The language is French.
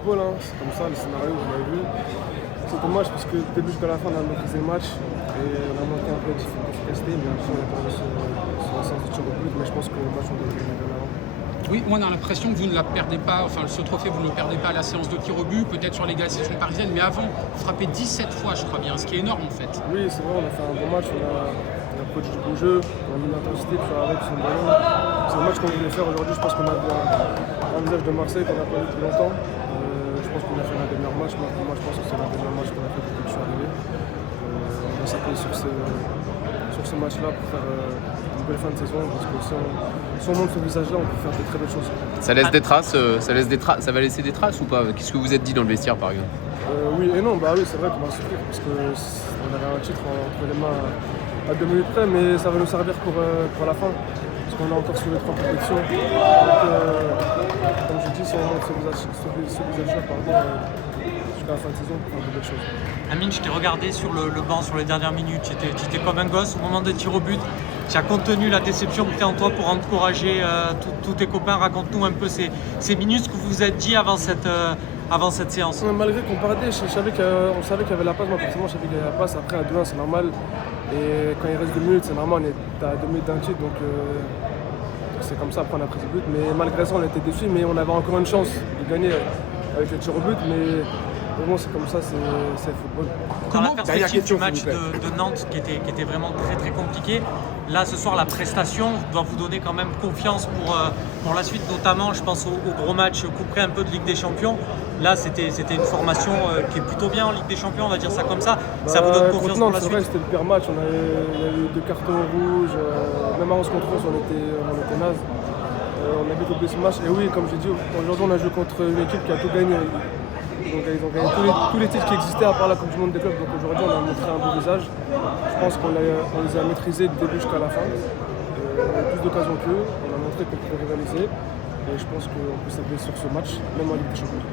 football, hein. C'est comme ça, le scénario, vous l'avez vu. C'est dommage parce que du début jusqu'à la fin, on a maîtrisé le match et on a manqué un peu d'efficacité, mais après, on a perdu sur la séance de tir au but, mais je pense que le match, on devrait gagner avant. Oui, on a l'impression que vous ne la perdez pas, enfin ce trophée, vous ne le perdez pas à la séance de tir au but, peut-être sur l'égalisation parisienne, mais avant, frappé 17 fois, je crois bien, ce qui est énorme en fait. Oui, c'est vrai, on a fait un bon match, on a produit du beau jeu, on a mis l'intensité, puis avec son ballon. C'est le match qu'on voulait faire aujourd'hui, je pense qu'on a un visage de Marseille qu'on n'a pas vu depuis longtemps. Je pense qu'on a fait l'un des meilleurs matchs, moi je pense que c'est l'un des meilleurs matchs qu'on a fait depuis que je suis arrivé. On va s'appuyer sur ce match-là pour faire une belle fin de saison, parce que si on montre ce visage-là, on peut faire de très belles choses. Ça laisse des traces, ça va laisser des traces ou pas? Qu'est-ce que vous êtes dit dans le vestiaire par exemple? Oui et non, bah oui, c'est vrai qu'on va souffrir parce qu'on avait un titre entre les mains à 2 minutes près, mais ça va nous servir pour la fin, parce qu'on est encore sur les 3 compétitions. Donc, comme je dis, si on montre ce visage-là jusqu'à la fin de saison, on peut faire de belles choses. Amine, je t'ai regardé sur le banc sur les dernières minutes, tu étais comme un gosse au moment des tirs au but. Tu as contenu la déception que tu as en toi pour encourager tous tes copains. Raconte-nous un peu ces minutes que vous vous êtes dit avant cette séance. Malgré qu'on perdait, on savait qu'il y avait la passe. Moi, personnellement, je savais qu'il y avait la passe. Après, à 2-1, c'est normal. Et quand il reste 2 minutes, c'est normal. On est à 2 minutes d'un titre. Donc, c'est comme ça. Après, on a pris ce but. Mais malgré ça, on était déçus. Mais on avait encore une chance de gagner avec les tirs au but. Mais bon, c'est comme ça, c'est le football. Dans la perspective du match de Nantes qui était vraiment très très compliqué, là ce soir la prestation doit vous donner quand même confiance pour la suite, notamment je pense au gros match couperé un peu de Ligue des Champions. Là c'était une formation qui est plutôt bien en Ligue des Champions, on va dire ça comme ça. Ça vous donne confiance pour la suite? C'était le pire match, il y a eu 2 cartons rouges, même à 11 contre 11 on était naze. On a vite oublié ce match et oui, comme j'ai dit, aujourd'hui on a joué contre une équipe qui a tout gagné. Donc, ils ont gagné tous les titres qui existaient à part la Coupe du Monde des clubs. Donc aujourd'hui, on a montré un beau visage. Je pense qu'on les a maîtrisés du début jusqu'à la fin. On a eu plus d'occasions qu'eux. On a montré qu'on pouvait rivaliser. Et je pense qu'on peut s'appuyer sur ce match, même en Ligue des Champions.